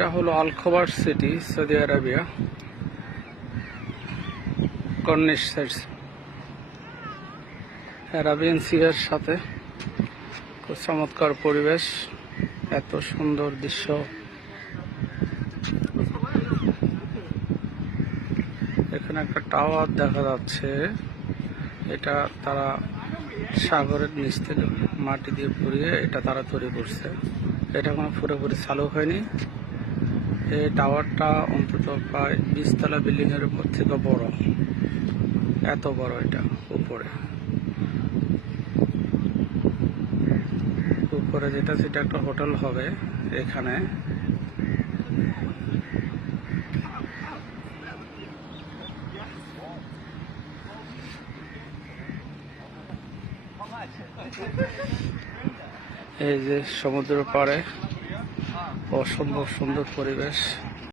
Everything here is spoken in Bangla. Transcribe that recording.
এটা হলো Al Khobar city, Saudi Arabia, Corniche side, Arabian সির সাথে। খুব চমৎকার পরিবেশ, এত সুন্দর দৃশ্য। এখানে একটা টাওয়ার দেখা যাচ্ছে, এটা তারা সাগরের নিচ থেকে মাটি দিয়ে পুড়িয়ে এটা তারা তৈরি করছে। এটা কোনো পুরোপুরি চালু হয়নি। এই টাওয়ারটা অন্তত প্রায় 20 তলা বিল্ডিং এর থেকে বড়, এত বড় এটা। উপরে যেটা সেটা একটা হোটেল হবে এখানে। এই যে সমুদ্রের পাড়ে অসম্ভব সুন্দর পরিবেশ।